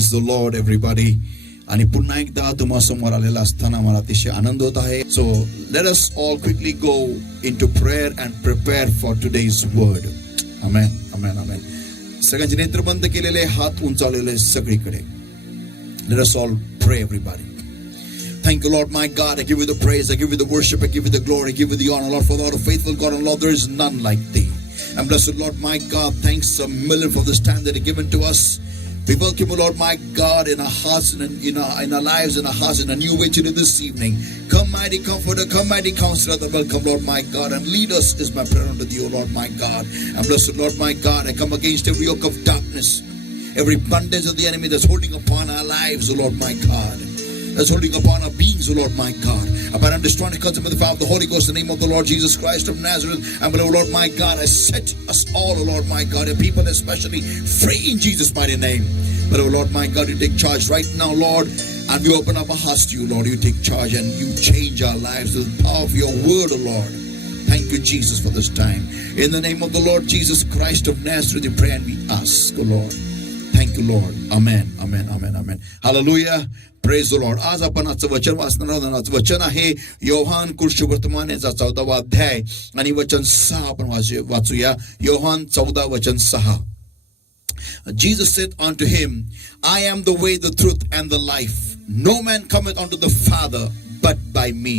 Praise the Lord everybody. आणि पुन्हा एकदा तुम्हा समोर आलेला असताना मला अतिशय आनंद होत आहे. So let us all quickly go into prayer and prepare for today's word. Amen, amen, amen. सगळ्यांचे नेत्र बंद केलेले, हात उंचावलेले सगळीकडे. Let us all pray everybody. Thank you, Lord, my God. I give you the praise, I give you the worship, I give you the glory, I give you the honor, Lord, for thou art a faithful God, and Lord, there is none like thee. And blessed Lord, my God, thanks a million for this time that you given to us. We welcome you, Lord, my God, in our hearts and in our lives, in our hearts, in a new way to do this evening. Come, mighty comforter, come, mighty counselor, the welcome, Lord, my God, and lead us is my prayer unto thee, O Lord, my God. And blessed Lord, my God, I come against every yoke of darkness, every bondage of the enemy that's holding upon our lives, O Lord, my God. That's holding upon our beings, O Lord, my God. Upon I'm destroying the concept of the power of the Holy Ghost in the name of the Lord Jesus Christ of Nazareth. And O Lord, my God, I set us all, O Lord, my God, your people especially, free in Jesus' mighty name. But, O Lord, my God, you take charge right now, Lord, and we open up our hearts to you, Lord. You take charge and you change our lives with the power of your word, O Lord. Thank you, Jesus, for this time. In the name of the Lord Jesus Christ of Nazareth, we pray and we ask, O Lord. Thank you, Lord. Amen, amen, amen, amen. Hallelujah. Praise the Lord. आज आपण आजचं वचन वाचणार आहोत. आजचं वचन आहे योहान कुलशुवर्तमान याचा 14वा अध्याय आणि वचन 6 आपण वाचूया. योहान 14 वचन 6. Jesus said unto him, I am the way, the truth, and the life. No man cometh unto the Father but by me.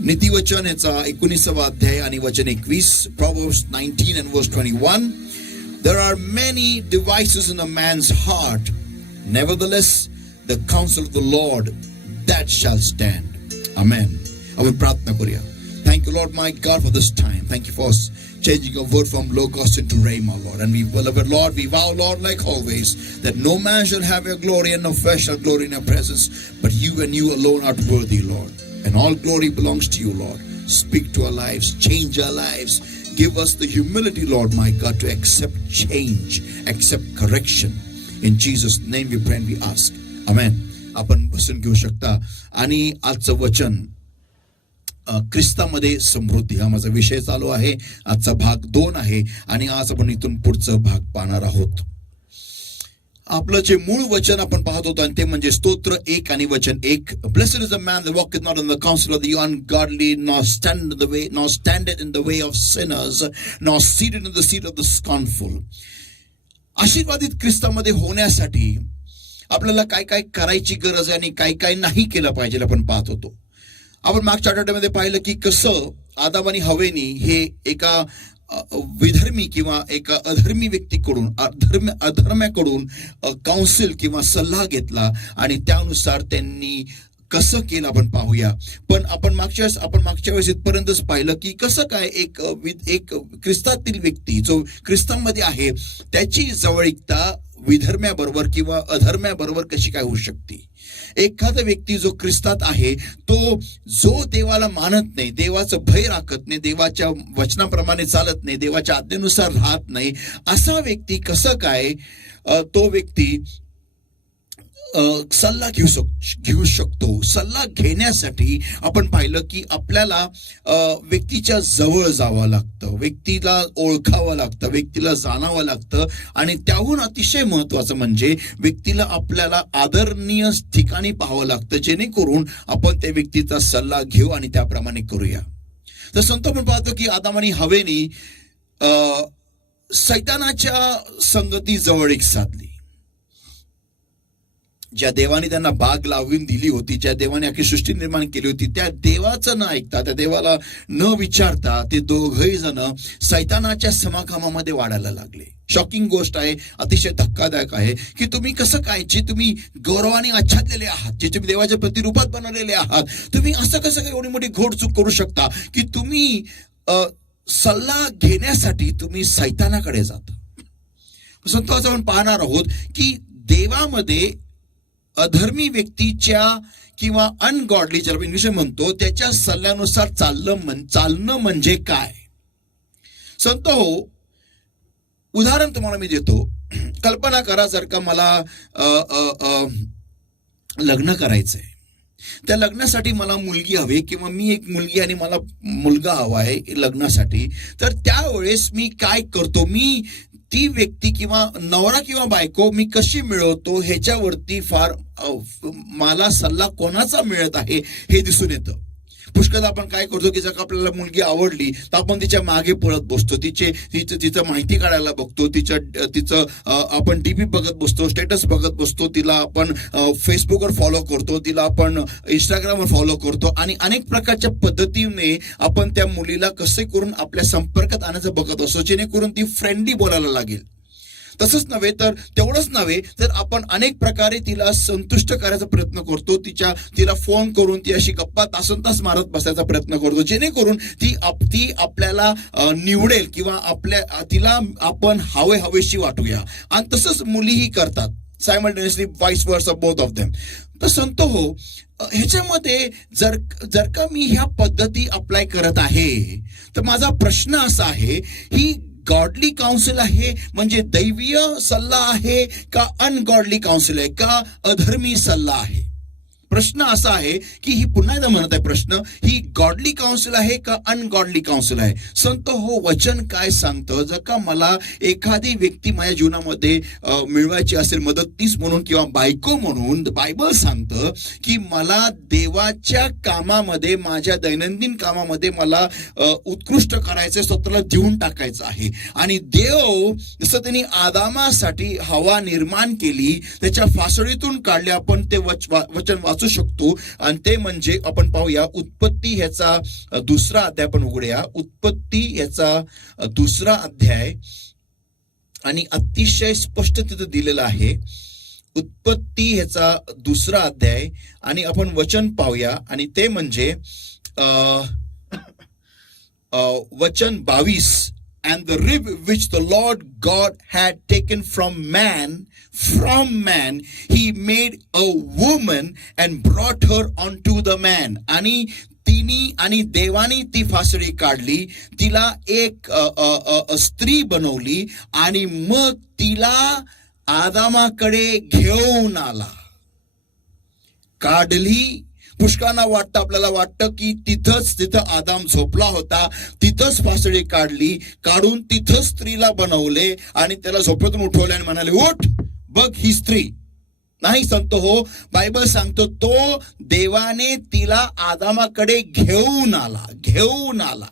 नीतिवचन याचा 19वा अध्याय आणि वचन 21. Proverbs 19 and verse 21. There are many devices in a man's heart. Nevertheless, the counsel of the Lord, that shall stand. Amen. आपण प्रार्थना करूया. Thank you, Lord, my God, for this time. Thank you for changing your word from Logos into Rhema, Lord. And we, beloved Lord, we vow, Lord, like always, that no man shall have your glory and no flesh shall glory in your presence, but you and you alone are worthy, Lord. And all glory belongs to you, Lord. Speak to our lives, change our lives. Give us the humility, Lord, my God, to accept change, accept correction. In Jesus' name we pray and we ask. Amen. आपण बसून घेऊ शकता. आणि आजचं वचन ख्रिस्तामध्ये समृद्धी हा माझा विषय चालू आहे. आजचा भाग 2 आहे आणि आज आपण इथून पुढचं भाग पाहणार आहोत. आपलं जे मूळ वचन आपण पाहत होतो आणि ते म्हणजे स्तोत्र 1 आणि वचन 1. Blessed is the man that walketh not in the counsel of the ungodly, nor standeth in the way of sinners, nor seated in the seat of the scornful. आशीर्वादित ख्रिस्तामध्ये होण्यासाठी आपल्याला काय काय करायची गरज आहे आणि काय काय नाही केलं पाहिजे आपण पाहत होतो. आपण मागच्या आठवड्यामध्ये पाहिलं की कसं आदाम आणि हवेनी हे एका विधर्मी किंवा एका अधर्मी व्यक्तीकडून अधर्म्याकडून काउन्सिल किंवा सल्ला घेतला आणि त्यानुसार त्यांनी कसं केलं आपण पाहूया. पण आपण मागच्या वेळेस इथपर्यंतच पाहिलं की कसं काय एक ख्रिस्तातील व्यक्ती जो ख्रिस्तामध्ये आहे त्याची जवळीकता विधर्म्याबरोबर किंवा अधर्म्याबरोबर कशी काय होऊ शकते. एखादा व्यक्ती जो ख्रिस्तात आहे तो जो देवाला मानत नाही, देवाचं भय राखत नाही, देवाच्या वचनाप्रमाणे चालत नाही, देवाच्या आज्ञेनुसार राहत नाही, असा व्यक्ती कसं काय तो व्यक्ती सल्ला घेऊ शकतो. सल्ला घेण्यासाठी आपण पाहिलं की आपल्याला व्यक्तीच्या जवळ जावं लागतं, व्यक्तीला ओळखावं लागतं, व्यक्तीला जाणावं लागतं आणि त्याहून अतिशय महत्वाचं म्हणजे व्यक्तीला आपल्याला आदरणीय ठिकाणी पाहावं लागतं जेणेकरून आपण त्या व्यक्तीचा सल्ला घेऊ आणि त्याप्रमाणे करूया. तर संत आपण पाहतो की आदाम आणि हवेनी सैतानाच्या संगती जवळ एक साधली. ज्या देवाने त्यांना बाग लावून दिली होती, ज्या देवाने अख्खी सृष्टी निर्माण केली होती, त्या देवाचं न ऐकता, त्या देवाला न विचारता ते दोघही जण सैतानाच्या समागमामध्ये वाढायला लागले. शॉकिंग गोष्ट आहे, अतिशय धक्कादायक आहे की तुम्ही कसं काय, जे तुम्ही गौरवाने आच्छादलेले आहात, जे तुम्ही देवाच्या प्रतिरूपात बनवलेले आहात, तुम्ही असं कसं काय एवढी मोठी घोडचूक करू शकता की तुम्ही सल्ला घेण्यासाठी तुम्ही सैतानाकडे जाता. संतोष आपण पाहणार आहोत की देवामध्ये अधर्मी व्यक्तीच्या किंवा अनगॉडली ज्याला इंग्लिश म्हणतो त्याच्या सल्ल्यानुसार चालणं म्हणजे काय. संत हो, उदाहरण तुम्हाला मी देतो. कल्पना करा जर का मला लग्न करायचंय, त्या लग्नासाठी मला मुलगी हवी किंवा मी एक मुलगी आणि मला मुलगा हवा आहे लग्नासाठी, तर त्यावेळेस मी काय करतो, मी ती व्यक्ती किंवा नवरा किंवा बायको मी कशी मिळवतो ह्याच्यावरती फार मला सल्ला कोणाचा मिळत आहे हे दिसून येतं. पुष्कळदा आपण काय करतो की जर का आपल्याला मुलगी आवडली तर आपण तिच्या मागे पळत बसतो, तिचं माहिती काढायला बघतो, तिचं आपण डीपी बघत बसतो, स्टेटस बघत बसतो, तिला आपण फेसबुकवर फॉलो करतो, तिला आपण इंस्टाग्रामवर फॉलो करतो आणि अनेक प्रकारच्या पद्धतीने आपण त्या मुलीला कसे करून आपल्या संपर्कात आणायचं बघत असतो जेणेकरून ती फ्रेंडली बोलायला लागेल. तसंच नव्हे तर तेवढंच नव्हे तर आपण अनेक प्रकारे तिला संतुष्ट करायचा प्रयत्न करतो, तिला फोन करून ती अशी गप्पा तासनतास मारत बसायचा प्रयत्न करतो जेणेकरून ती आपल्याला निवडेल किंवा तिला आपण हवेशी वाटूया. आणि तसंच मुलीही करतात, सायमल्टेनियसली वाईस वर्सा बोथ ऑफ देम. तर संत हो, ह्याच्यामध्ये जर का मी ह्या पद्धती अप्लाय करत आहे तर माझा प्रश्न असा आहे, ही गॉडली काउन्सिल आहे म्हणजे दैवीय सल्ला आहे का अनगॉडली काउन्सिल आहे का अधर्मी सल्ला आहे? प्रश्न असा आहे की ही पुन्हा एकदा म्हणत आहे प्रश्न, ही गॉडली काउन्सिल आहे का अनगॉडली काउन्सिल आहे? संत हो, वचन काय सांगतं, जर का मला एखादी व्यक्ती माझ्या जीवनामध्ये मिळवायची असेल मदतनीस म्हणून किंवा बायको म्हणून, बायबल सांगतं की मला देवाच्या कामामध्ये, माझ्या दैनंदिन कामामध्ये मला उत्कृष्ट करायचं, स्वतःला देऊन टाकायचं आहे. आणि देव जसं त्यांनी आदामासाठी हवा निर्माण केली, त्याच्या फासळीतून काढले, आपण ते वचन वाचू शकतो. आणि ते म्हणजे आपण पाहूया उत्पत्ती ह्याचा दुसरा अध्याय आपण उघडूया. उत्पत्ती ह्याचा दुसरा अध्याय आणि अतिशय स्पष्ट तिथं दिलेलं आहे. उत्पत्ती ह्याचा दुसरा अध्याय आणि आपण वचन पाहूया आणि ते म्हणजे वचन 22. And the rib which the Lord God had taken from man, he made a woman and brought her unto the man. आणि देवानी ती फासळी काढली, तिला एक स्त्री बनवली आणि मग तिला आदामाकडे घेऊन आला. काढली, पुष्कळांना आपल्याला वाटतं की तिथं आदाम झोपला होता, तिथंच फासळी काढून तिथंच स्त्रीला बनवले आणि त्याला झोपेतून उठवले आणि म्हणाले, उठ बघ ही स्त्री. नाही संत हो, बायबल सांगतो तो देवाने तिला आदामाकडे घेऊन आला.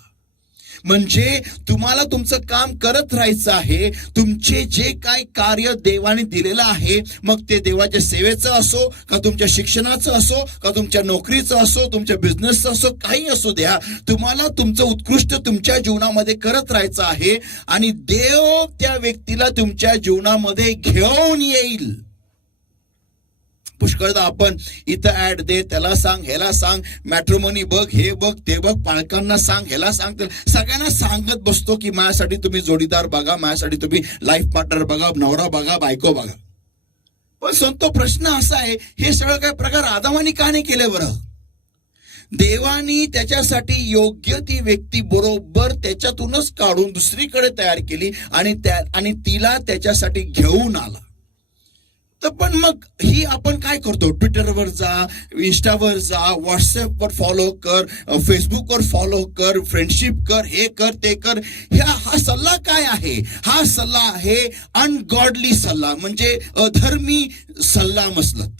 म्हणजे तुम्हाला तुमचं काम करत राहायचं आहे. तुमचे जे काय कार्य देवाने दिलेलं आहे, मग ते देवाच्या सेवेचं असो का तुमच्या शिक्षणाचं असो का तुमच्या नोकरीचं असो, तुमच्या बिझनेसचं असो, काही असू द्या, तुम्हाला तुमचं उत्कृष्ट तुमच्या जीवनामध्ये करत राहायचं आहे आणि देव त्या व्यक्तीला तुमच्या जीवनामध्ये घेऊन येईल. पुष्कळदा आपण इथं ऍड दे, त्याला सांग, ह्याला सांग, मॅट्रिमोनी बघ, हे बघ, ते बघ, पालकांना सांग, ह्याला सांग, सगळ्यांना सांगत बसतो की माझ्यासाठी तुम्ही जोडीदार बघा, माझ्यासाठी तुम्ही लाईफ पार्टनर बघा, नवरा बघा, बायको बघा. पण संतो प्रश्न असा आहे, हे सगळं काय प्रकार आदामाने का नाही केले बरं? देवानी त्याच्यासाठी योग्य ती व्यक्ती बरोबर त्याच्यातूनच काढून दुसरीकडे तयार केली आणि तिला त्याच्यासाठी घेऊन आला. तर पण मग ही आपण काय करतो, ट्विटरवर जा, इंस्टावर जा, व्हॉट्सअपवर फॉलो कर, फेसबुकवर फॉलो कर, फ्रेंडशिप कर, हे कर ते कर. हा सल्ला काय आहे? हा सल्ला आहे अनगॉडली सल्ला, म्हणजे अधर्मी सल्ला मसलत,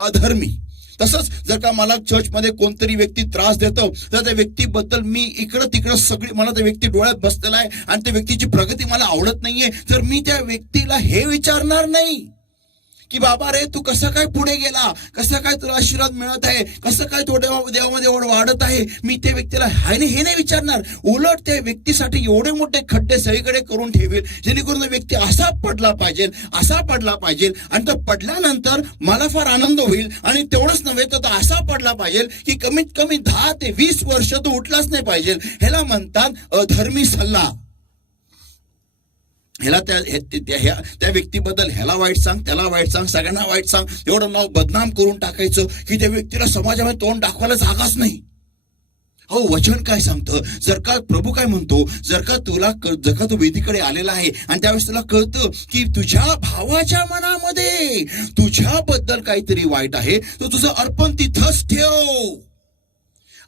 अधर्मी. तसंच जर का मला चर्चमध्ये कोणतरी व्यक्ती त्रास देतो तर त्या व्यक्तीबद्दल मी इकडं तिकडं सगळी, मला त्या व्यक्ती डोळ्यात बसलेला आहे आणि त्या व्यक्तीची प्रगती मला आवडत नाहीये, तर मी त्या व्यक्तीला हे विचारणार नाही की बाबा रे तू कसं काय पुढे गेला, कसं काय तुला आशीर्वाद मिळत आहे, कसं काय तो देवामध्ये एवढं वाढत आहे. मी त्या व्यक्तीला हे नाही विचारणार. उलट त्या व्यक्तीसाठी एवढे मोठे खड्डे सगळीकडे करून ठेवेल जेणेकरून व्यक्ती असा पडला पाहिजे आणि तो पडल्यानंतर मला फार आनंद होईल. आणि तेवढंच नव्हे तर तो असा पडला पाहिजे की कमीत कमी 10 ते 20 वर्ष तो उठलाच नाही पाहिजे. ह्याला म्हणतात अधर्मी सल्ला. ह्याला त्या व्यक्तीबद्दल ह्याला वाईट सांग, त्याला वाईट सांग, सगळ्यांना वाईट सांग, एवढं नाव बदनाम करून टाकायचं की त्या व्यक्तीला समाजामध्ये तोंड दाखवायला जागाच नाही. हो, वचन काय सांगतं, जर का प्रभू काय म्हणतो, जर का तू वेदीकडे आलेला आहे आणि त्यावेळेस तुला कळतं की तुझ्या भावाच्या मनामध्ये तुझ्याबद्दल काहीतरी वाईट आहे, तर तुझं अर्पण तिथंच ठेव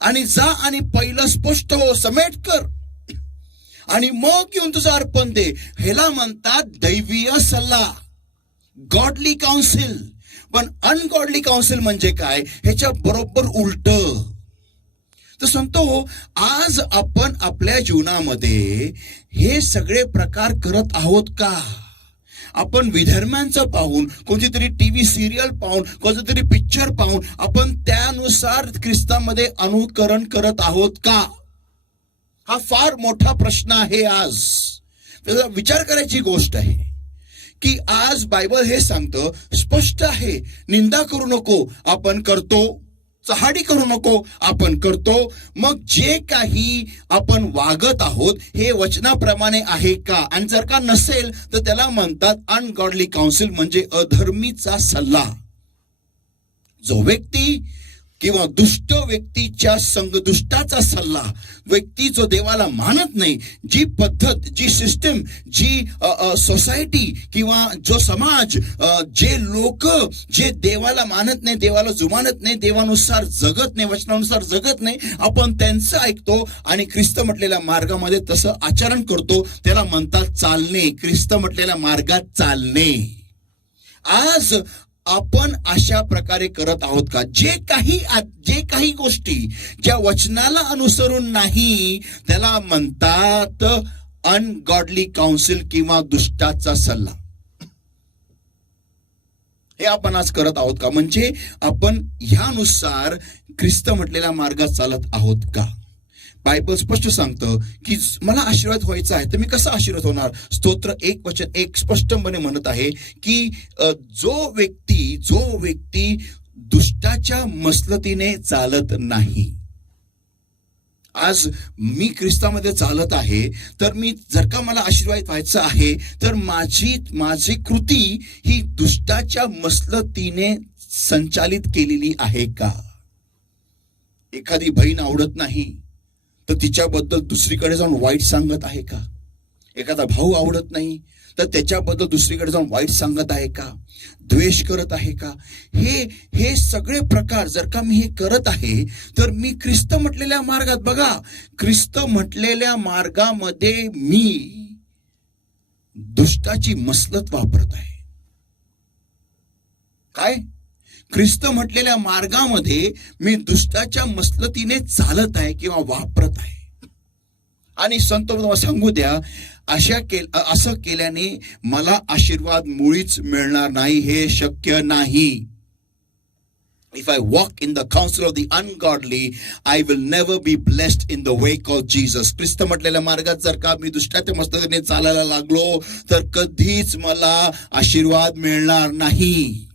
आणि जा आणि पहिलं स्पष्ट हो, समेट कर आणि मग येऊन तुझं अर्पण दे. ह्याला म्हणतात दैवीय सल्ला, गॉडली काउन्सिल. पण अनगॉडली काउन्सिल म्हणजे काय? ह्याच्या बरोबर उलट. तर सांगतो, आज आपण आपल्या जीवनामध्ये हे सगळे प्रकार करत आहोत का? आपण विधर्मांचं पाहून, कोणती तरी टीव्ही सिरियल पाहून, कोणतं तरी पिक्चर पाहून आपण त्यानुसार ख्रिस्तामध्ये अनुकरण करत आहोत का? हा फार मोठा प्रश्न आहे. आज त्याचा विचार करायची गोष्ट आहे की आज बायबल हे सांगतं, स्पष्ट आहे, निंदा करू नको, आपण करतो. चहाडी करू नको, आपण करतो. मग जे काही आपण वागत आहोत हे वचनाप्रमाणे आहे का? आणि जर का नसेल तर त्याला म्हणतात अनगॉडली काउन्सिल, म्हणजे अधर्मीचा सल्ला. जो व्यक्ती किंवा दुष्ट व्यक्तीच्या दुष्टाचा सल्ला, व्यक्ती जो देवाला मानत नाही, जी पद्धत, जी सिस्टम, जी सोसायटी किंवा जो समाज, जे लोक जे देवाला मानत नाही, देवाला जुमानत नाही, देवानुसार जगत नाही, वचनानुसार जगत नाही, आपण त्यांचं ऐकतो आणि ख्रिस्त म्हटलेल्या मार्गामध्ये तसं आचरण करतो. त्याला म्हणतात चालणे, ख्रिस्त म्हटलेल्या मार्गात चालणे. आज आपण अशा प्रकारे करत आहोत का? जे काही गोष्टी ज्या वचनाला अनुसरून नाही त्याला म्हणतात अनगॉडली काउन्सिल किंवा दुष्टाचा सल्ला. हे आपण आज करत आहोत का? म्हणजे आपण ह्यानुसार ख्रिस्त म्हटलेल्या मार्गात चालत आहोत का? बायबल स्पष्ट सांगतं की मला आशीर्वाद व्हायचा आहे तर मी कसा आशीर्वाद होणार? स्तोत्र 1:1 स्पष्टपणे म्हणत आहे की जो व्यक्ती दुष्टाच्या मसलतीने चालत नाही. आज मी ख्रिस्तामध्ये चालत आहे तर मी जर का मला आशीर्वाद व्हायचं आहे तर माझी कृती ही दुष्टाच्या मसलतीने संचालित केलेली आहे का? एखादी बहीण आवडत नाही तर तिच्याबद्दल दुसरीकडे जाऊन वाईट सांगत आहे का? एखादा भाऊ आवडत नाही तर त्याच्याबद्दल दुसरीकडे जाऊन वाईट सांगत आहे का? द्वेष करत आहे का? हे सगळे प्रकार जर का मी हे करत आहे तर मी ख्रिस्त म्हटलेल्या मार्गात, बघा, ख्रिस्त म्हटलेल्या मार्गामध्ये मी दुष्टाची मसलत वापरत आहे. काय? ख्रिस्त म्हटलेल्या मार्गामध्ये मी दुष्टाच्या मसलतीने चालत आहे किंवा वापरत आहे. आणि संत सांगू द्या, असं केल्याने मला आशीर्वाद मुळीच मिळणार नाही, हे शक्य नाही. If I walk in the counsel of the ungodly, I will never be blessed in the way called Jesus. ख्रिस्त म्हटलेल्या मार्गात जर का मी दुष्टाच्या मसलतीने चालायला लागलो तर कधीच मला आशीर्वाद मिळणार नाही.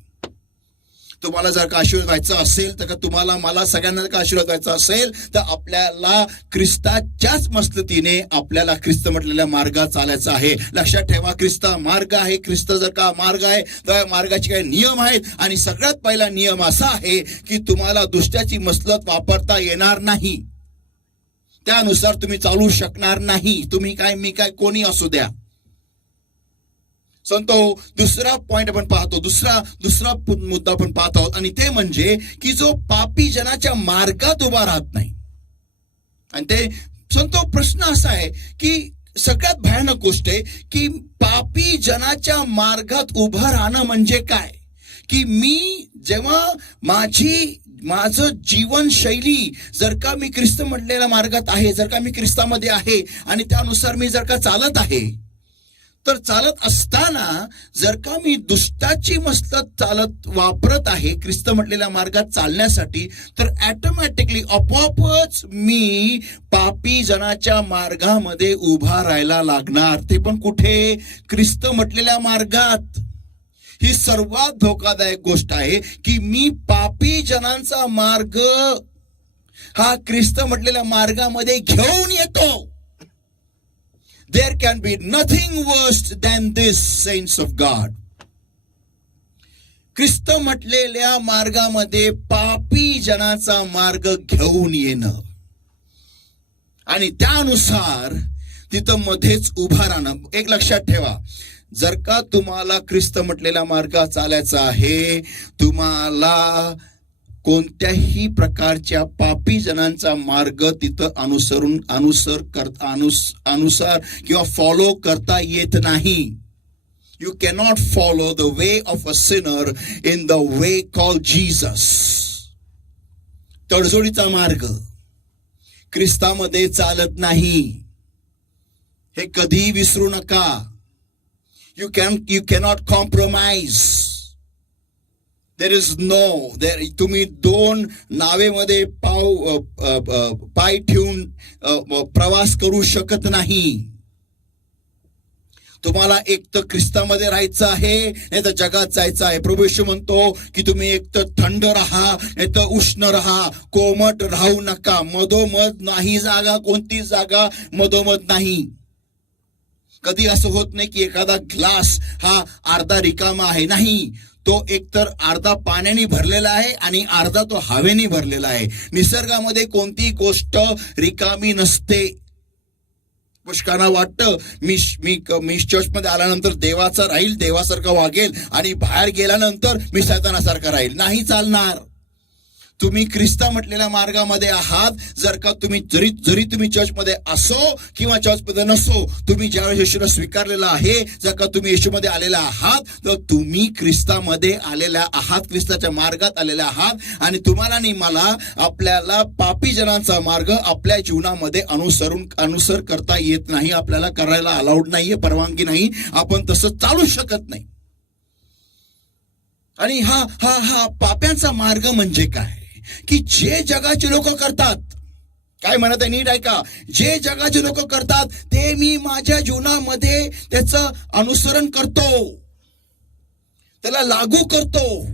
तुम्हाला जर का आशीर्वाद व्हायचा असेल तर तुम्हाला, मला, सगळ्यांना जर का आशीर्वाद व्हायचा असेल तर आपल्याला ख्रिस्ताच्याच मसलतीने आपल्याला ख्रिस्त म्हटलेल्या मार्गात चालायचं आहे. लक्षात ठेवा, ख्रिस्त मार्ग आहे. ख्रिस्त जर का मार्ग आहे तर मार्गाचे काही नियम आहेत आणि सगळ्यात पहिला नियम असा आहे की तुम्हाला दुष्टाची मसलत वापरता येणार नाही. त्यानुसार तुम्ही चालू शकणार नाही. तुम्ही काय, मी काय, कोणी असू द्या. संतो, दुसरा पॉइंट आपण पाहतो, दुसरा मुद्दा आपण पाहत आहोत आणि ते म्हणजे की जो पापी जनाच्या मार्गात उभा राहत नाही. आणि ते संतो, प्रश्न असा आहे की सगळ्यात भयानक गोष्ट आहे की पापी जनाच्या मार्गात उभं राहणं म्हणजे काय? की मी जेव्हा माझं जीवनशैली जर का मी ख्रिस्त म्हटलेल्या मार्गात आहे, जर का मी ख्रिस्तामध्ये आहे आणि त्यानुसार मी जर का चालत आहे, तर चालत असताना जर का मी दुष्टाची मसलत वापरत आहे ख्रिस्त म्हटलेल्या मार्गात चालण्यासाठी, तर ऑटोमॅटिकली आपोआपच मी पापी जनाच्या मार्गामध्ये उभा राहायला लागणार. ते पण कुठे? ख्रिस्त म्हटलेल्या मार्गात. ही सर्वात धोकादायक गोष्ट आहे की मी पापी जनांचा मार्ग हा ख्रिस्त म्हटलेल्या मार्गामध्ये घेऊन येतो. There can be nothing worse than this, saints of God. ख्रिस्त म्हटलेल्या मार्गामध्ये पापी जनाचा मार्ग घेऊन येणं आणि त्यानुसार तिथं मध्येच उभा राहणं. एक लक्षात ठेवा, जर का तुम्हाला ख्रिस्त म्हटलेल्या मार्गात चालायचं आहे, तुम्हाला कोणत्याही प्रकारच्या पापी जनांचा मार्ग तिथं अनुसार किंवा फॉलो करता येत नाही. You cannot follow the way of a sinner in the way called Jesus. तडजोडीचा मार्ग ख्रिस्तामध्ये चालत नाही, हे कधी विसरू नका. You cannot compromise. There is no तुम्ही दोन नावेमध्ये पाय ठेवून प्रवास करू शकत नाही. तुम्हाला एक तर ख्रिस्तामध्ये राहायचं आहे, नाही तर जगात जायचं आहे. प्रभू येशू म्हणतो की तुम्ही एक तर थंड राहा, नाही तर उष्ण राहा, कोमट राहू नका. मधोमध नाही जागा, कोणती जागा मधोमध नाही. कधी असं होत नाही की एखादा ग्लास हा अर्धा रिकामा आहे, नाही, तो एकतर अर्धा पाण्याने भरलेला आहे आणि अर्धा तो हवेने भरलेला आहे. निसर्गामध्ये कोणती गोष्ट रिकामी नसते. पुष्कांना वाटतं मी चर्चमध्ये आल्यानंतर देवाचा राहील, देवासारखा वागेल, आणि बाहेर गेल्यानंतर मी शैतानासारखा राहील. नाही चालणार. तुम्ही ख्रिस्ता म्हटलेल्या मार्गामध्ये आहात. जर का तुम्ही जरी तुम्ही चर्चमध्ये असो किंवा चर्चमध्ये नसो, तुम्ही ज्यावेळेस येशूला स्वीकारलेला आहे, जर का तुम्ही येशूमध्ये आलेला आहात, तर तुम्ही ख्रिस्तामध्ये आलेल्या आहात, ख्रिस्ताच्या मार्गात आलेल्या आहात. आणि तुम्हाला आणि मला आपल्याला पापी जनांचा मार्ग आपल्या जीवनामध्ये अनुसर करता येत नाही. आपल्याला करायला अलाउड नाहीये, परवानगी नाही. आपण तसं चालू शकत नाही. आणि हा पाप्यांचा मार्ग म्हणजे काय की जे जगाचे लोक करतात, काय म्हणत आहे नीट ऐका, जे जगाचे लोक करतात ते मी माझ्या जीवनामध्ये त्याचं अनुसरण करतो, त्याला लागू करतो.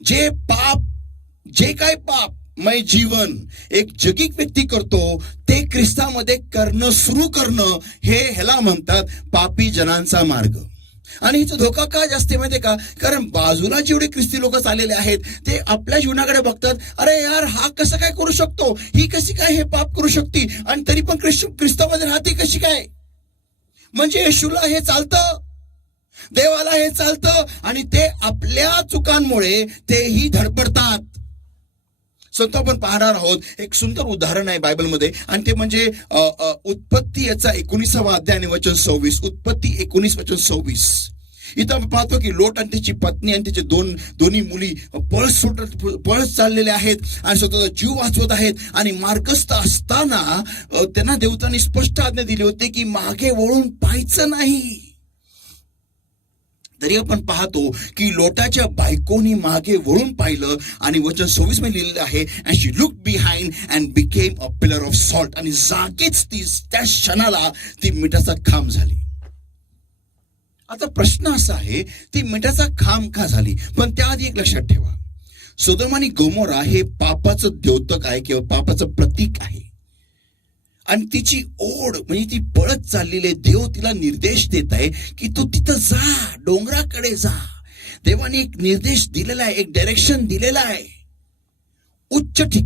जे काय पापमय जीवन एक जगिक व्यक्ती करतो, ते ख्रिस्तामध्ये सुरू करणं, ह्याला म्हणतात पापी जनांचा मार्ग. आणि हिचा धोका का जास्त माहितीये का? कारण बाजूला जेवढे ख्रिस्ती लोक चाललेले आहेत ते आपल्या जीवनाकडे बघतात, अरे यार हा कसं काय करू शकतो, ही कशी काय हे पाप करू शकते, आणि तरी पण ख्रिस्तामध्ये राहते कशी काय. म्हणजे येशूला हे चालतं, देवाला हे चालतं, आणि ते आपल्या चुकांमुळे तेही धडपडतात. संत आपण पाहणार आहोत एक सुंदर उदाहरण आहे बायबलमध्ये, आणि ते म्हणजे उत्पत्ती याचा 19वा अध्याय आणि वचन 26. उत्पत्ती 19:26. इथं आपण पाहतो की लोट आणि त्याची पत्नी आणि त्याचे दोन्ही मुली पळत चाललेले आहेत आणि स्वतःचा जीव वाचवत आहेत. आणि मार्गस्थ असताना त्यांना देवतांनी स्पष्ट आज्ञा दिली होती की मागे वळून पाहायचं नाही. तरी आपण पाहतो की लोटाच्या बायकोनी मागे वळून पाहिलं, आणि वचन 26 मध्ये लिहिलेलं आहे, and she looked behind and became a pillar of salt. आणि जागीच त्या क्षणाला ती मिठाचा खांब झाली. आता प्रश्न असा आहे, ती मिठाचा खांब का झाली? पण त्याआधी एक लक्षात ठेवा, सोदोम आणि गोमोरा हे पापाचं द्योतक आहे किंवा पापाचं प्रतीक आहे. आणि तिची ओढ म्हणजे ती पळत चाललेली, देव तिला निर्देश देत आहे की तू तिथं जा, डोंगराकडे जा. देवाने एक निर्देश दिलेला आहे, एक डायरेक्शन दिलेला आहे.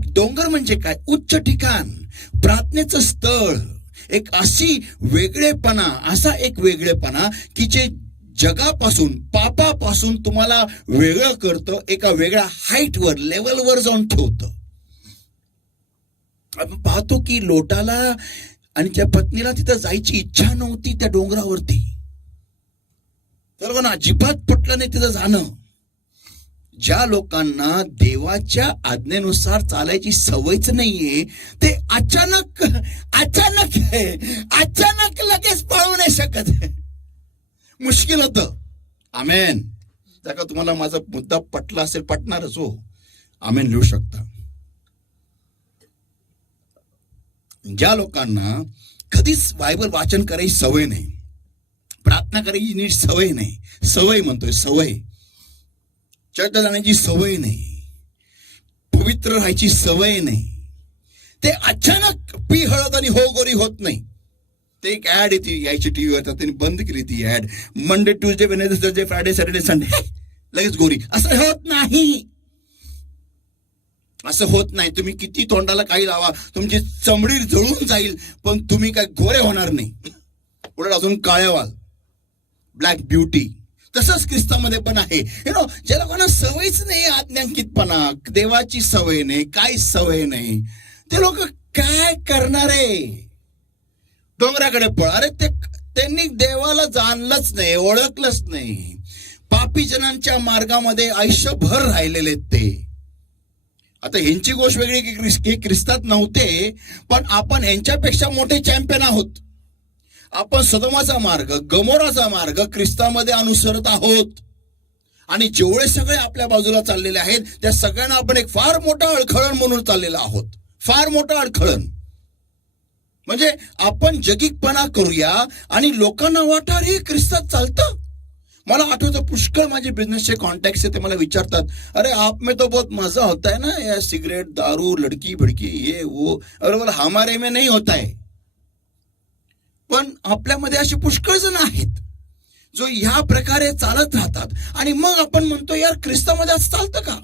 डोंगर म्हणजे काय? उच्च ठिकाण, प्रार्थनेचं स्थळ, एक असा एक वेगळेपणा की जे जगापासून, पापापासून तुम्हाला वेगळं करतं, एका वेगळ्या हाईटवर, लेवलवर जाऊन ठेवतं. आपण पाहतो की लोटाला आणि त्या पत्नीला तिथं जायची इच्छा नव्हती त्या डोंगरावरती. तर अजिबात पटलं नाही तिथं जाणं. ज्या लोकांना देवाच्या आज्ञेनुसार चालायची सवयच नाहीये, ते अचानक लगेच पळू नाही शकत. मुश्किल होतं. आमेन. जर का तुम्हाला माझा मुद्दा पटला असेल, पटणारच हो, आमेन लिहू शकता. ज्या लोकांना कधीच बायबल वाचन करायची सवय नाही, प्रार्थना करायची नीट सवय नाही, सवय म्हणतोय सवय, चर्चला जाण्याची सवय नाही, पवित्र राहायची सवय नाही, ते अचानक पी हळद आणि हो गोरी होत नाही. ते एक ऍड येते यायची टीव्हीवर, त्यांनी बंद केली ती ad. Monday, Tuesday, Wednesday, Thursday, Friday, Saturday, Sunday लगेच गोरी. असं होत नाही, असं होत नाही. तुम्ही किती तोंडाला काही लावा, तुमची चमडी जळून जाईल, पण तुम्ही काय गोरे होणार नाही, उलट अजून काळ्या व्हाल. Black beauty. तसंच ख्रिस्तामध्ये पण आहे. ज्या लोकांना सवयच नाही आज्ञांकितपणा, देवाची सवय नाही, काही सवय नाही, ते लोक काय करणार आहे? डोंगराकडे पळ. अरे त्यांनी देवाला जाणलंच नाही, ओळखलंच नाही. पापी जनांच्या मार्गामध्ये आयुष्यभर राहिलेले ते. आता ह्यांची गोष्ट वेगळी की ख्रिस्तात नव्हते, पण आपण ह्यांच्यापेक्षा मोठे चॅम्पियन आहोत. आपण सदोमाचा मार्ग, गमोराचा मार्ग ख्रिस्तामध्ये अनुसरत आहोत. आणि जेवढे सगळे आपल्या बाजूला चाललेले आहेत त्या सगळ्यांना आपण एक फार मोठा अडखळण म्हणून चाललेला आहोत. फार मोठा अडखळण म्हणजे आपण जगिकपणा करूया आणि लोकांना वाटणार हे ख्रिस्तात चालतं. मला आठवतं पुष्कळ माझे बिझनेसचे कॉन्टॅक्ट्स आहे, ते मला विचारतात, अरे आप में तो बहुत मजा होता है ना, या सिगरेट, दारू, लड़की भड़की, ये वो. अरे बोला हमारे में नहीं होता है. पण आपल्यामध्ये असे पुष्कळ जण आहेत जो ह्या प्रकारे चालत राहतात. आणि मग आपण म्हणतो यार ख्रिस्तामध्ये असं चालतं का?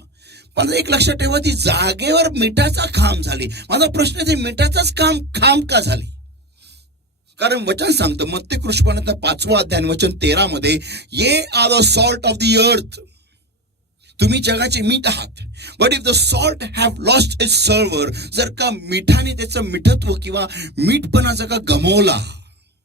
पण एक लक्षात ठेवा, ती जागेवर मिठाचा खांब झाली. माझा प्रश्न आहे, मिठाचाच खांब का झाली? कारण वचन सांगतं मत्ती कृष्णाचा 5वा अध्याय वचन 13 मध्ये, ye are the salt of the earth. तुम्ही जगाचे मीठ आहात. But if the salt have lost its savour, जर का मिठाने त्याचं मिठत्व किंवा मीठपणा जर का गमावला,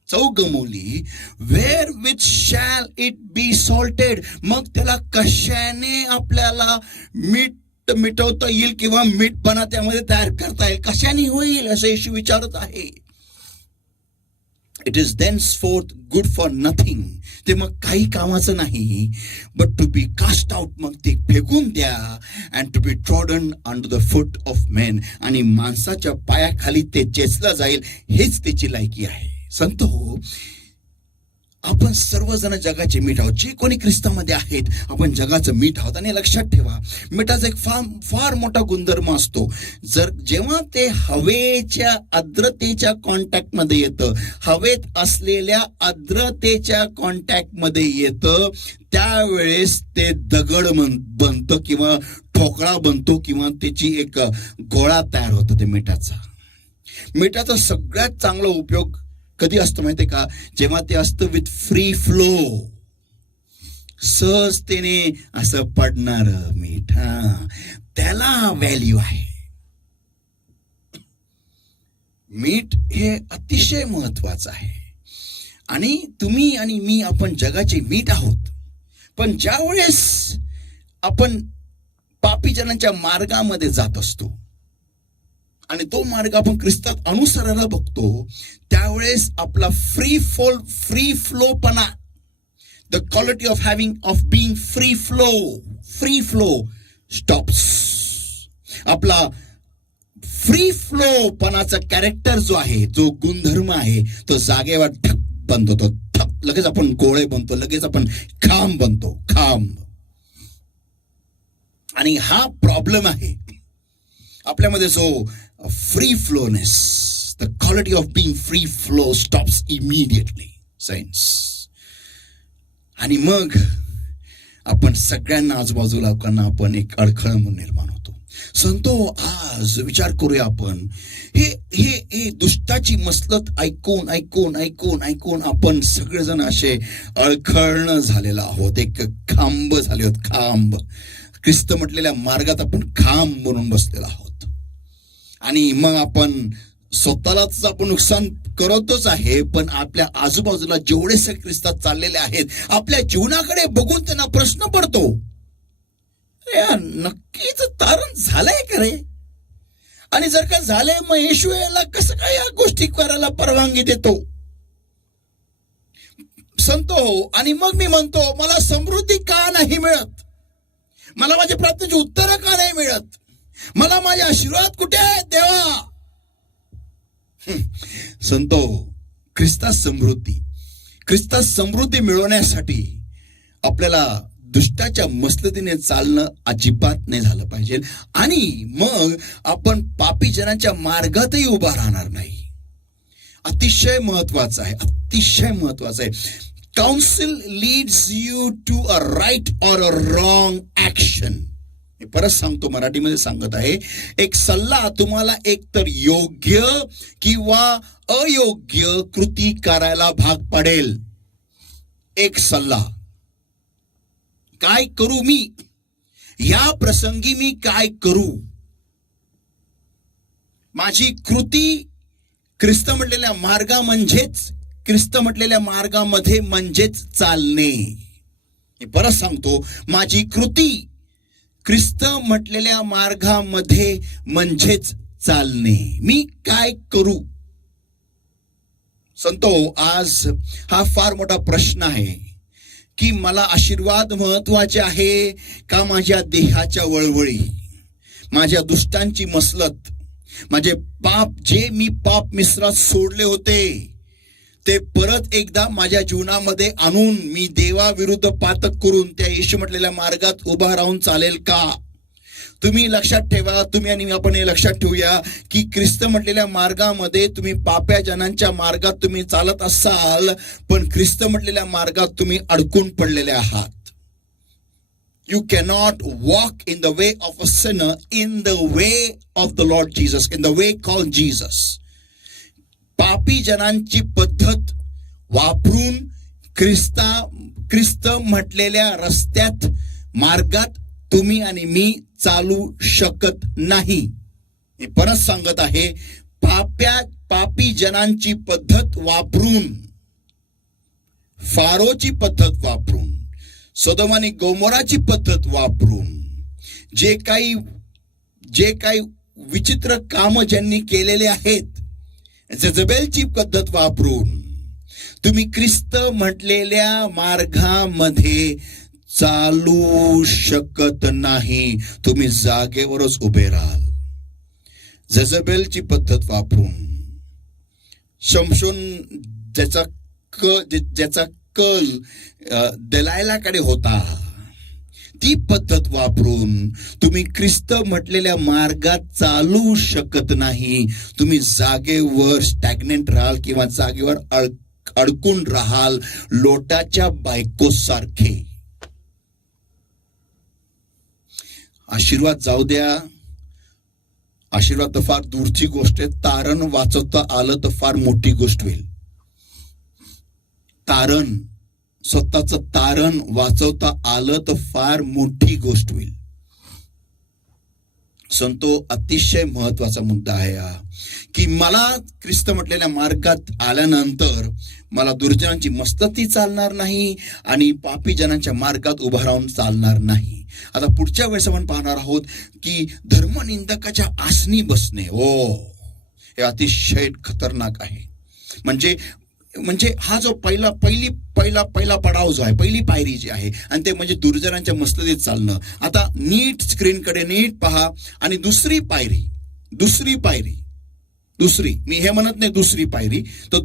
चव गमवली, where which shall it be salted, मग त्याला कशाने आपल्याला मीठ मिटवता येईल किंवा मीठपणा त्यामध्ये तयार करता येईल? कशाने होईल असं येशू विचारत आहे. It is thenceforth good for nothing. ते मग काही कामाचं नाही, but to be cast out. मग ते फेकून द्या. And to be trodden under the foot of men. आणि माणसाच्या पायाखाली ते चेचलं जाईल, हेच त्याची लायकी आहे. संत हो, आपण सर्वजण जगाचे मीठ आहोत. जे कोणी ख्रिस्तामध्ये आहेत आपण जगाचं मीठ आहोत. आणि लक्षात ठेवा, मिठाचा एक फार मोठा गुणधर्म असतो. जेव्हा ते हवेच्या आर्द्रतेच्या कॉन्टॅक्टमध्ये येतं, हवेत असलेल्या आर्द्रतेच्या कॉन्टॅक्टमध्ये येतं, त्यावेळेस ते दगड बनतं किंवा ठोकळा बनतो किंवा त्याची एक गोळा तयार होतो ते मिठाचा. मिठाचा सगळ्यात चांगला उपयोग कधी असतो माहितीये का? जेव्हा ते असतं विथ फ्री फ्लो, सहजतेने असं पडणार मीठ, त्याला व्हॅल्यू आहे. मीठ हे अतिशय महत्वाचं आहे. आणि तुम्ही आणि मी आपण जगाचे मीठ आहोत. पण ज्या वेळेस आपण पापी जनांच्या मार्गामध्ये जात असतो आणि तो मार्ग आपण ख्रिस्तात अनुसरायला बघतो, त्यावेळेस आपला फ्री फ्लोपणा, the quality of being free flow stops. आपला फ्री फ्लोपणाचा कॅरेक्टर जो आहे, जो गुणधर्म आहे, तो जागेवर ठक बनतो. तो ठक, लगेच आपण गोळे बनतो, लगेच आपण खांब बनतो, खांब. आणि हा प्रॉब्लेम आहे आपल्यामध्ये. जो free flowness, the quality of being free flow stops immediately, science. आणि मग आपण सगळ्यांना आजूबाजूला लोकांना आपण एक अडखळ म्हणून निर्माण होतो. संतो, आज विचार करूया आपण, हे दुष्टाची मसलत ऐकून ऐकून ऐकून ऐकून आपण सगळेजण असे अडखळण झालेला आहोत. एक खांब झाले आहोत, खांब. ख्रिस्त म्हटलेल्या मार्गात आपण खांब म्हणून बसलेला आहोत. आणि मग आपण स्वतःलाच आपण नुकसान करतोच आहे, पण आपल्या आजूबाजूला जेवढे सगळे ख्रिस्तात चाललेले आहेत, आपल्या जीवनाकडे बघून त्यांना प्रश्न पडतो, नक्कीच तारण झालंय का रे? आणि जर का झालंय, मग येशू याला कसं काय या गोष्टी करायला परवानगी देतो? संतो, आणि मग मी म्हणतो, मला समृद्धी का नाही मिळत? मला माझ्या प्रार्थनेची उत्तरं का नाही मिळत? मला माझे आशीर्वाद कुठे आहेत देवा? संतो, ख्रिस्तात समृद्धी मिळवण्यासाठी आपल्याला दुष्टाच्या मसलतीने चालणं अजिबात नाही झालं पाहिजे. आणि मग आपण पापी जनांच्या मार्गातही उभा राहणार नाही. अतिशय महत्वाचं आहे, अतिशय महत्वाचं आहे. Council leads you to a right or a wrong action. मी परत सांगतो, मराठीमध्ये सांगत आहे, एक सल्ला तुम्हाला एकतर योग्य किंवा अयोग्य कृती करायला भाग पडेल. एक सल्ला. काय करू मी, या प्रसंगी मी काय करू. माझी कृती ख्रिस्त म्हटलेल्या मार्गामध्ये म्हणजेच चालणे. मी परत सांगतो, माझी कृती ख्रिस्त म्हटलेल्या मार्गामध्ये म्हणजेच चालणे. मी काय करू. संतो, आज हा फार मोठा प्रश्न आहे की मला आशीर्वाद महत्वाचे आहे का माझ्या देहाच्या वळवळी, माझ्या दुष्टांची मसलत, माझे पाप, जे मी पाप मिश्रात सोडले होते ते परत एकदा माझ्या जीवनामध्ये आणून मी देवाविरुद्ध पातक करून त्या येशू म्हटलेल्या मार्गात उभा राहून चालेल का. तुम्ही लक्षात ठेवा, तुम्ही आणि आपण हे लक्षात ठेवूया की ख्रिस्त म्हटलेल्या मार्गामध्ये तुम्ही पाप्या जनांच्या मार्गात तुम्ही चालत असाल, पण ख्रिस्त म्हटलेल्या मार्गात तुम्ही अडकून पडलेले आहात. You cannot walk in the way of a sinner in the way of the Lord Jesus, in the way called Jesus. पापी जनांची पद्धत वापरून ख्रिस्त म्हटलेल्या रस्त्यात, मार्गात तुम्ही आणि मी चालू शकत नाही. मी परत सांगत आहे, पापी जनांची पद्धत वापरून, फारोची पद्धत वापरून, सदोम आणि गोमोराची पद्धत वापरून, जे काही विचित्र काम ज्यांनी केलेले आहेत, जजबेलची पद्धत वापरून तुम्ही ख्रिस्त म्हटलेल्या मार्गामध्ये चालू शकत नाही. तुम्ही जागेवरच उभे राहाल. जजबेलची पद्धत वापरून, शमशोन ज्याचा कल दलायलाकडे होता, ती पद्धत वापरून तुम्ही ख्रिस्त म्हटलेल्या मार्गात चालू शकत नाही. तुम्ही जागेवर स्टॅग्नेंट राहाल किंवा जागेवर अडकून राहाल, लोटाच्या बायकोसारखे. आशीर्वाद जाऊ द्या, आशीर्वाद तर फार दूरची गोष्ट आहे. तारण वाचवता आलं तर फार मोठी गोष्ट होईल. स्वतःचं तारण वाचवता आलं तर फार मोठी गोष्ट होईल. संतो, अतिशय महत्वाचा मुद्दा आहे हा, की मला ख्रिस्त म्हटलेल्या मार्गात आल्यानंतर मला दुर्जनांची मस्तती चालणार नाही आणि पापी जनांच्या मार्गात उभा राहून चालणार नाही. आता पुढच्या वेळेस आपण पाहणार आहोत की धर्मनिंदकाच्या आसनी बसणे, हे अतिशय खतरनाक आहे. म्हणजे हा जो पहिला पडाव जो आहे, पहिली पायरी जी आहे, आणि ते म्हणजे दुर्जनांच्या मस्ततीत चालणं. आता नीट स्क्रीनकडे नीट पहा, आणि दुसरी पायरी, मी हे म्हणत नाही दुसरी पायरी, तर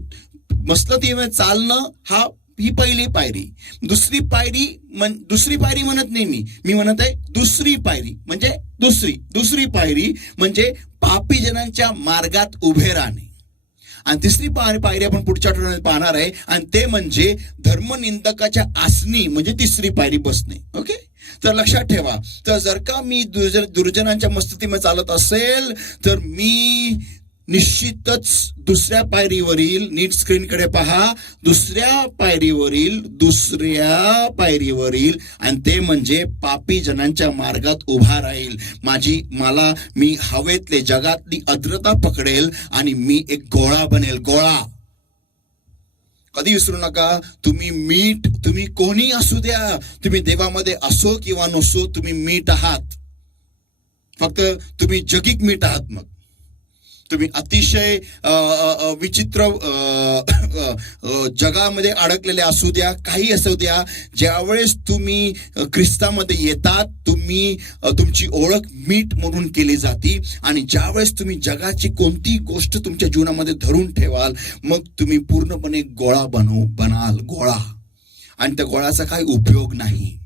मस्ततीमध्ये चालणं ही पहिली पायरी. दुसरी पायरी म्हणत नाही मी म्हणत आहे दुसरी पायरी, म्हणजे दुसरी पायरी म्हणजे पापी जनांच्या मार्गात उभे राहणे. आणि तिसरी पायरी आपण पुढच्या आठवड्यात पाहणार आहे, आणि ते म्हणजे धर्मनिंदकाच्या आसनी, म्हणजे तिसरी पायरी बसणे. ओके, तर लक्षात ठेवा, तर जर का मी दुर्जनांच्या मस्ततीमध्ये चालत असेल तर मी निश्चितच दुसऱ्या पायरीवरील, नीट स्क्रीनकडे पहा, दुसऱ्या पायरीवरील, आणि ते म्हणजे पापी जनांच्या मार्गात उभा राहील. मी हवेतले जगातली आर्द्रता पकडेल आणि मी एक गोळा बनेल. गोळा कधी विसरू नका. तुम्ही कोणी असू द्या, तुम्ही देवामध्ये असो किंवा नसो, तुम्ही मीठ आहात. फक्त तुम्ही जगिक मीठ आहात. मग तुम्ही अतिशय विचित्र जगामध्ये अडकलेले असू द्या, काही असू द्या, ज्यावेळेस तुम्ही ख्रिस्तामध्ये येतात, तुमची ओळख मीठ म्हणून केली जाते. आणि ज्यावेळेस तुम्ही जगाची कोणती गोष्ट तुमच्या जीवनामध्ये धरून ठेवाल, मग तुम्ही पूर्णपणे गोळा बनाल. गोळा, आणि त्या गोळ्याचा काही उपयोग नाही.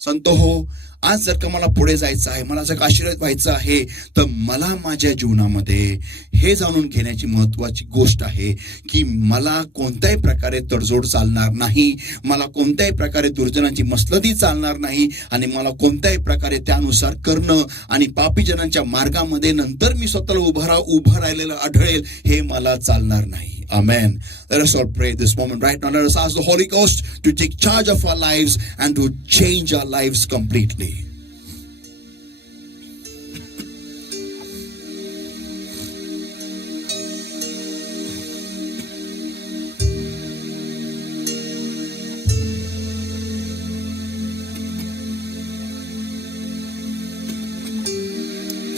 संत हो, आज जर का मला पुढे जायचं आहे, मला जर का आशीर्वाद व्हायचं आहे, तर मला माझ्या जीवनामध्ये हे जाणून घेण्याची महत्वाची गोष्ट आहे की मला कोणत्याही प्रकारे तडजोड चालणार नाही, मला कोणत्याही प्रकारे दुर्जनांची मसलती चालणार नाही, आणि मला कोणत्याही प्रकारे त्यानुसार करणं आणि पापी जनांच्या मार्गामध्ये नंतर मी स्वतःला उभं राहिलेलं आढळेल, हे मला चालणार नाही. Amen. Let us all pray this moment right now. Let us ask the Holy Ghost to take charge of our lives and to change our lives completely.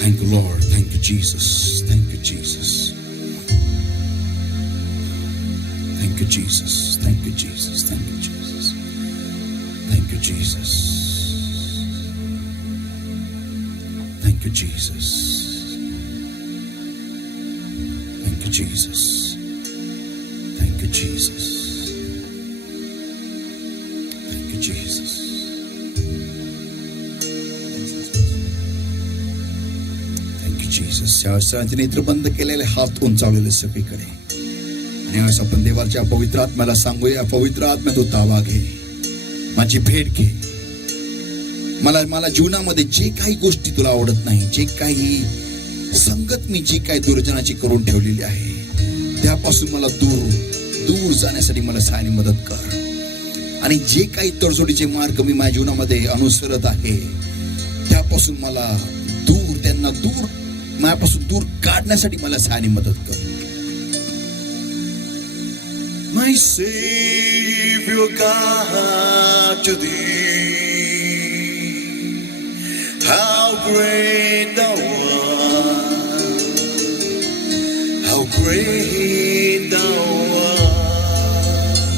Thank you, Lord. Thank you, Jesus. Thank you, Jesus. Thank you, Jesus. Thank you, Jesus. Thank you, Jesus. Thank you, Jesus. Thank you, Jesus. Thank you, Jesus. Thank you, Jesus. Thank you, Jesus. Jesus. सर्वांचे नेत्र बंद केलेले, हात उंचावलेले सगळीकडे. आणि आज आपण देवाच्या पवित्र आत्म्याला सांगूया, पवित्र आत्मा तू ताबा घे, माझी भेट घे. मला जीवनामध्ये जे काही गोष्टी तुला आवडत नाही, जे काही संगत मी जी काही दुर्जनाची करून ठेवलेली आहे, त्यापासून मला दूर जाण्यासाठी मला सहाय्य मदत कर. आणि जे काही तडजोडीचे मार्ग मी माझ्या जीवनामध्ये अनुसरत आहे, त्यापासून मला त्यांना माझ्यापासून दूर काढण्यासाठी मला सहाय्य मदत कर. My Savior God, to thee, how great thou art, how great thou art.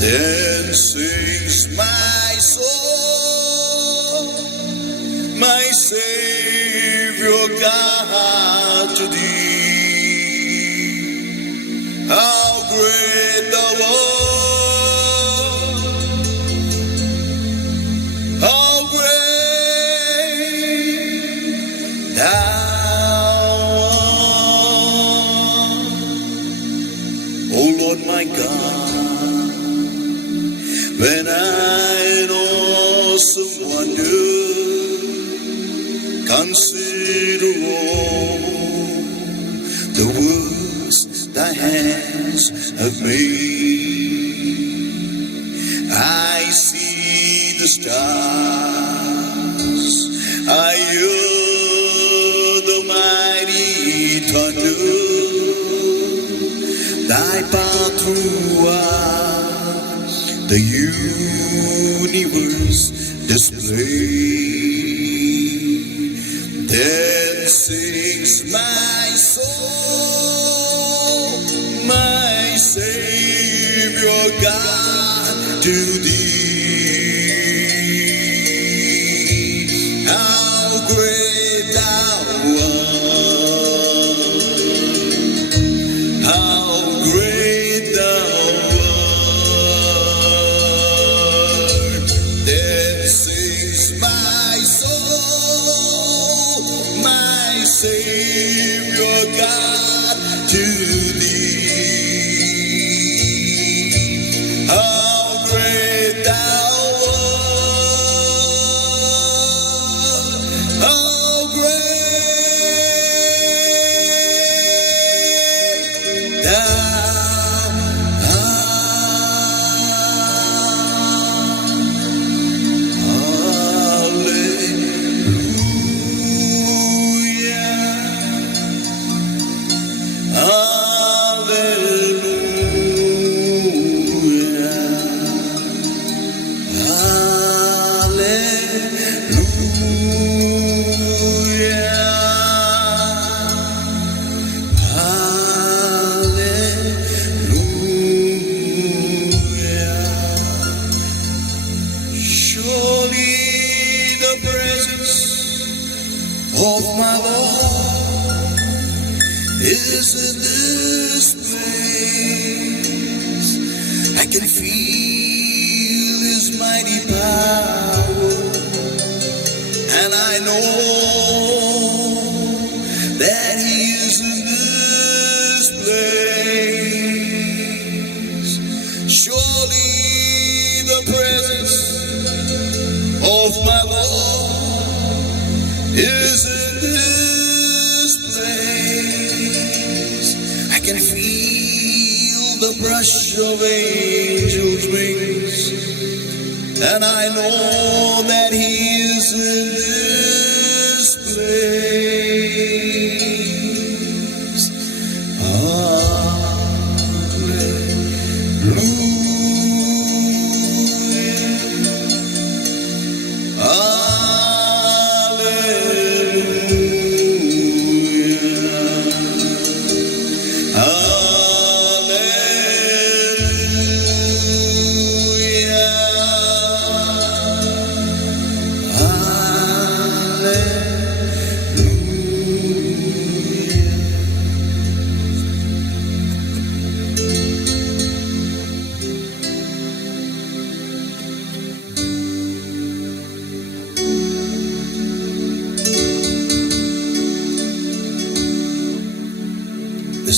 Then sings my soul, my Savior God, to thee, how great thou art, how great thou art. O Lord my God, when I in awesome wonder consider all the works thy hands have made, I see the stars, I hear the mighty thunder, thy path throughout the universe display. Then sings my soul, my Savior God, to thee, how great thou art, how great thou art. Then sings my soul, my Savior God, to thee, how great thou art, how great thou of my Lord is in this place. I can feel His mighty power, and I know that He is in this place. Surely the presence of my Lord is in this place. I can feel the brush of angels' wings, and I know that He is in this place.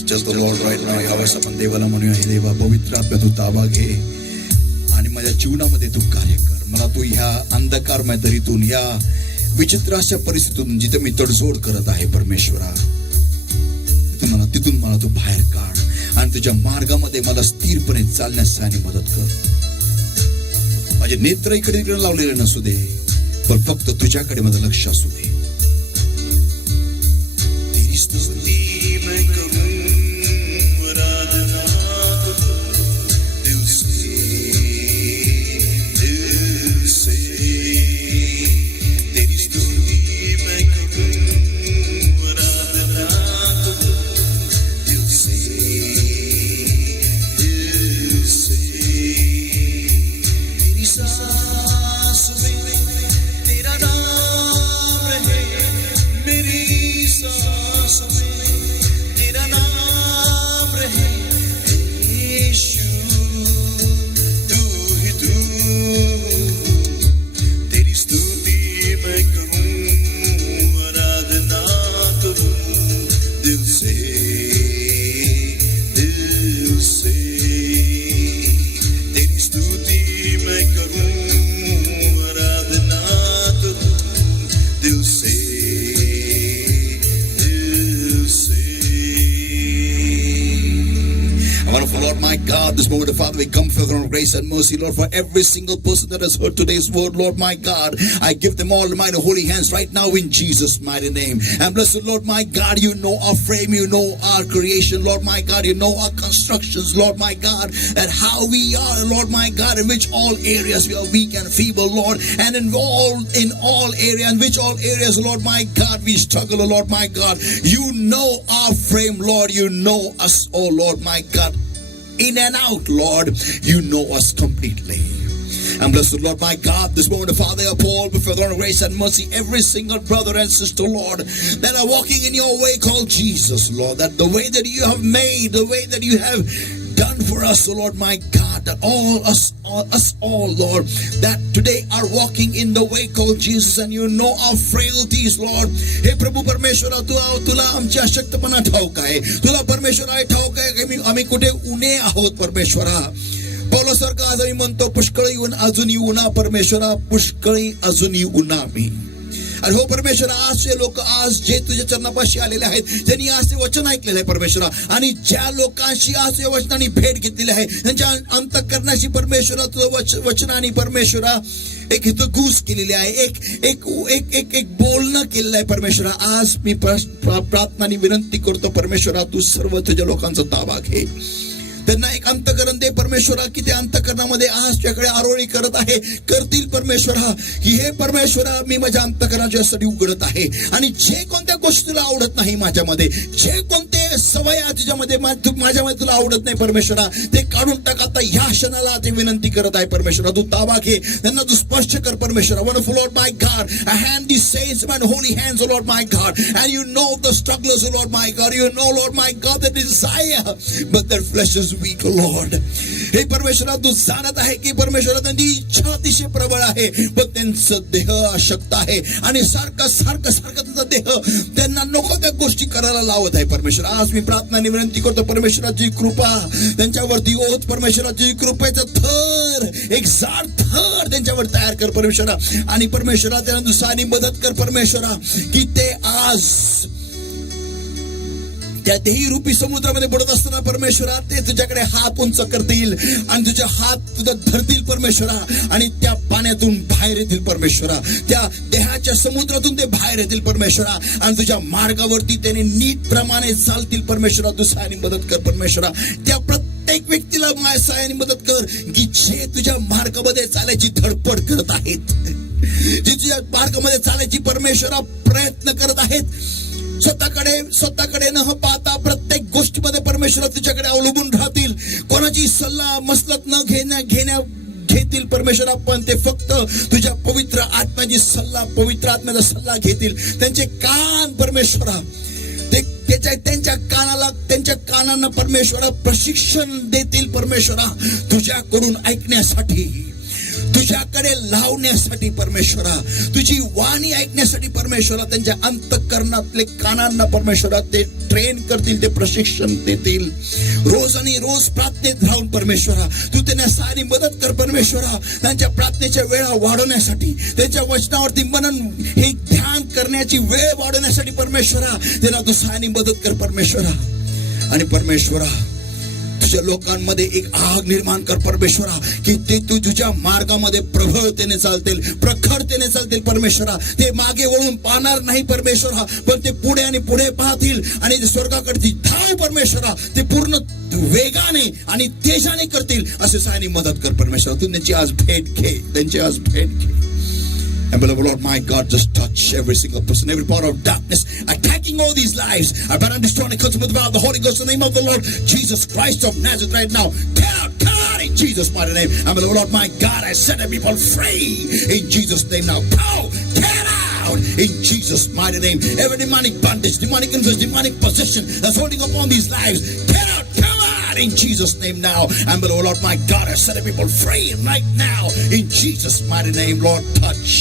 Just the Lord right now. यावेळेस आपण देवाला म्हणूया, हे देवा पवित्र आत्मा तू ताबा घे आणि माझ्या जीवनामध्ये तू कार्य कर. मला तू ह्या अंधकारमय दरीतून, या विचित्र अशा परिस्थितीतून जिथे मी तडजोड करत आहे परमेश्वरा, तिथून मला तू बाहेर काढ आणि तुझ्या मार्गामध्ये मला स्थिरपणे चालण्यासाठी मदत कर. माझे नेत्र इकडे तिकडे लावलेले नसू दे, पण फक्त तुझ्याकडे माझं लक्ष असू दे. Lord my God, this moment, Father, we come for the throne of grace and mercy, Lord, for every single person that has heard today's word, Lord my God. I give them all in my holy hands right now in Jesus' mighty name. And blessed Lord my God, you know our frame, you know our creation, Lord my God, you know our constructions, Lord my God, and how we are, Lord my God, in which all areas we are weak and feeble, Lord, and involved in all areas, in which all areas, Lord my God, we struggle, Lord my God. You know our frame, Lord, you know us, oh Lord my God. In and out, Lord, you know us completely. And blessed Lord my God, this moment, Father, I uphold before the throne of grace and mercy every single brother and sister, Lord, that are walking in your way called Jesus, Lord, that the way that you have made, the way that you have done for us, oh Lord my God, that us all, Lord, that today are walking in the way called Jesus, and you know our frailties, Lord. Hey प्रभु परमेश्वरा, तुला आमची अशक्तपणा ठाऊक आहे. तुला परमेश्वरा ठाऊक आहे की आम्ही कुठे उणे आहोत परमेश्वरा. पौलसारखं आज आम्ही म्हणतो, पुष्कळ येऊन अजूनही उन्हा परमेश्वरा, पुष्कळी अजूनही उन्हा आम्ही. आणि हो परमेश्वरा, आजचे लोक आज जे तुझ्या चरणापाशी आलेले आहेत, त्यांनी आज ते वचन ऐकलेलं आहे परमेश्वरा, आणि ज्या लोकांशी आज या वचनाने भेट घेतलेली आहे, त्यांच्या अंतःकरणाशी परमेश्वरा तुझं वचनाने परमेश्वरा एक इथं घुस केलेली आहे, एक बोलणं केलेलं आहे परमेश्वरा. आज मी प्रार्थनाने विनंती करतो परमेश्वरा, तू सर्व तुझ्या लोकांचा ताबा घे. त्यांना एक अंतकरण दे परमेश्वरा, की त्या अंतकरणामध्ये आज तुझ्याकडे आरोळी करत आहे, करतील परमेश्वरा, की हे परमेश्वरा मी माझ्या अंतकरणाच्यासाठी उघडत आहे, आणि जे कोणत्या गोष्टी तुला आवडत नाही माझ्यामध्ये, जे कोणते सवया तुझ्यामध्ये माझ्यामध्ये तुला आवडत नाही परमेश्वरा, ते काढून टाक आता ह्या क्षणाला. ते विनंती करत आहे परमेश्वरा, तू ताबा घे, त्यांना तू स्पर्श कर परमेश्वरा. Wonderful Lord my God, I hand these saints in my holy hands, O Lord my God, and you know the strugglers, O Lord my God, you know Lord my God the desire, but their flesh is weak, O Lord. हे परमेश्वरा, तू जाणत आहे की परमेश्वरा त्यांची इच्छा अतिशय प्रबळ आहे, पण त्यांचं देह अशक्त आहे, आणि सारखं त्यांचा देह त्यांना नको त्या गोष्टी करायला लावत आहे परमेश्वरा. आज मी प्रार्थनाने विनंती करतो परमेश्वराची कृपा त्यांच्यावरती होत, परमेश्वराची कृपेचं थर, एक जाड थर त्यांच्यावर तयार कर परमेश्वरा, आणि परमेश्वरा त्यांना दुसरी मदत कर परमेश्वरा, की ते आज त्या देही रूपी समुद्रामध्ये बुडत असताना परमेश्वरा ते तुझ्याकडे हात उंच करतील आणि तुझे हात तुझा धरतील परमेश्वरा, आणि त्या पाण्यातून बाहेर येतील परमेश्वरा, त्या देहाच्या समुद्रातून ते बाहेर येतील परमेश्वरा, आणि तुझ्या मार्गावरती त्याने नीट प्रमाणे चालतील परमेश्वरा. तू सहाय्याने मदत कर परमेश्वरा. त्या प्रत्येक व्यक्तीला माझ्या सहाय्याने मदत कर की जे तुझ्या मार्गामध्ये चालायची धडपड करत आहेत, जे तुझ्या मार्गामध्ये चालायची परमेश्वरा प्रयत्न करत आहेत, स्वतःकडे न पाहता प्रत्येक गोष्टीमध्ये परमेश्वरा तुझ्याकडे अवलंबून राहतील, कोणाची सल्ला मसलत न घेतील परमेश्वरा, पण ते फक्त तुझ्या पवित्र आत्म्याचा सल्ला घेतील. त्यांचे कान परमेश्वरा त्यांच्या कानांना परमेश्वरा प्रशिक्षण देतील परमेश्वरा, तुझ्याकडून ऐकण्यासाठी, तुझ्याकडे लावण्यासाठी परमेश्वरा, तुझी वाणी ऐकण्यासाठी परमेश्वरा. त्यांच्या अंतःकरणातले कानांना परमेश्वरा ते ट्रेन करतील, ते प्रशिक्षण देतील. रोज आणि रोज प्रार्थनेत राहून परमेश्वरा तू त्यांना सारी मदत कर परमेश्वरा. त्यांच्या प्रार्थनेच्या वेळा वाढवण्यासाठी, त्यांच्या वचनावरती मनन हे ध्यान करण्याची वेळ वाढवण्यासाठी परमेश्वरा त्यांना तू सारी मदत कर परमेश्वरा. आणि परमेश्वरा तुझ्या लोकांमध्ये एक आग निर्माण कर परमेश्वरा की ते तुझ्या मार्गामध्ये प्रबळतेने चालतील, प्रखरतेने चालतील परमेश्वरा. ते मागे वळून पाहणार नाही परमेश्वरा, पण ते पुढे आणि पुढे पाहतील आणि स्वर्गाकडची धाव परमेश्वरा ते पूर्ण वेगाने आणि तेजाने करतील. असे सहाय्याने मदत कर परमेश्वरा. तू त्यांची आज भेट घे. And beloved Lord, my God, just touch every single person, every part of darkness, attacking all these lives. I better destroy and consume with the power of the Holy Ghost in the name of the Lord Jesus Christ of Nazareth right now. Come out in Jesus' mighty name. And beloved Lord, my God, I set the people free in Jesus' name now. Get out in Jesus' mighty name. Every demonic bondage, demonic influence, demonic possession that's holding upon these lives, get out, come out in Jesus' name now. And beloved Lord, my God, I set the people free right now in Jesus' mighty name. Lord, touch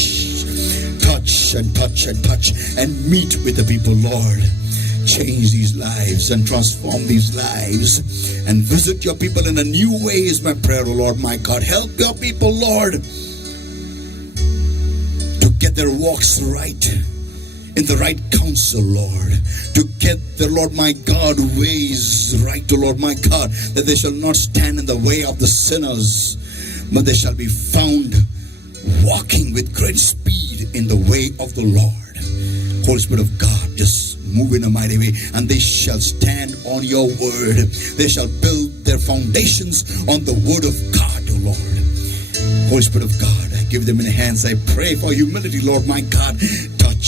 and meet with the people, Lord. Change these lives and transform these lives and visit your people in a new way is my prayer, oh Lord, my God. Help your people, Lord, to get their walks right, in the right counsel, Lord, to get the Lord, my God, ways right, oh Lord, my God, that they shall not stand in the way of the sinners, but they shall be found walking with great speed in the way of the Lord. Holy Spirit of God, just move in a mighty way, and they shall stand on your word. They shall build their foundations on the word of God, O Lord. Holy Spirit of God, I give them in your hands. I pray for humility, Lord, my God. Touch,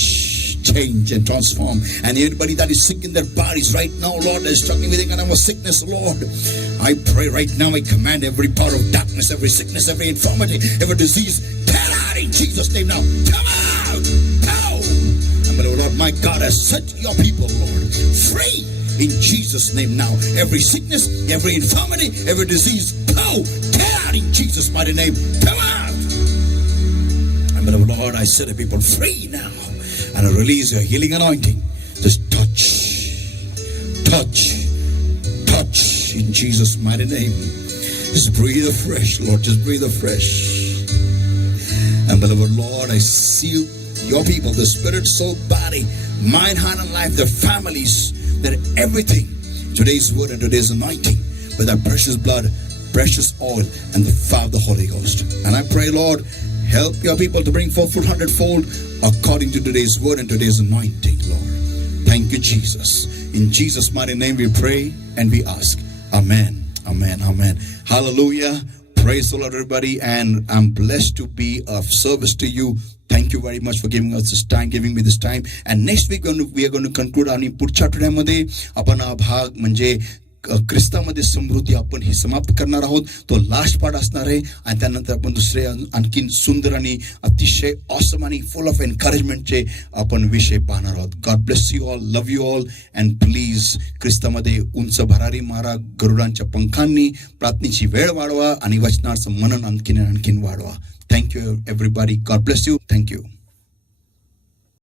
change, and transform. And anybody that is sick in their bodies right now, Lord, that is struggling with any kind of a sickness, Lord, I pray right now, I command every power of darkness, every sickness, every infirmity, every disease, get out in Jesus' name now. Come out! Go! And Lord, my God, has set your people, Lord, free in Jesus' name now. Every sickness, every infirmity, every disease, go! Get out in Jesus' mighty name. Come out! And Lord, I set the people free now. And I release your healing anointing. Just touch in Jesus' mighty name. Just breathe afresh, Lord. Just breathe afresh. And beloved Lord, I seal your people, the spirit, soul, body, mind, heart, and life, their families, their everything. Today's word and today's anointing with our precious blood, precious oil, and the fire of the Holy Ghost. And I pray, Lord, help your people to bring forth fruit 100-fold according to today's word and today's anointing, Lord. Thank you, Jesus. In Jesus' mighty name we pray and we ask. Amen. Amen. Amen. Hallelujah. Praise the Lord, everybody. And I'm blessed to be of service to you. Thank you very much for giving me this time. And next week we are going to conclude आणि पुढच्या आठवड्यामध्ये आपण हा भाग म्हणजे ख्रिस्तामध्ये समृद्धी आपण हे समाप्त करणार आहोत. तो लास्ट पार्ट असणार आहे आणि त्यानंतर आपण दुसरे आणखीन सुंदर आणि अतिशय ऑसम आणि फुल ऑफ एनकरेजमेंटचे आपण विषय पाहणार आहोत. God bless you all, love you all, and please ख्रिस्तामध्ये उंच भरारी मारा, गरुडांच्या पंखांनी प्रार्थनेची वेळ वाढवा आणि वचनाचं मनन आणखीन वाढवा. Thank you everybody. God bless you. Thank you.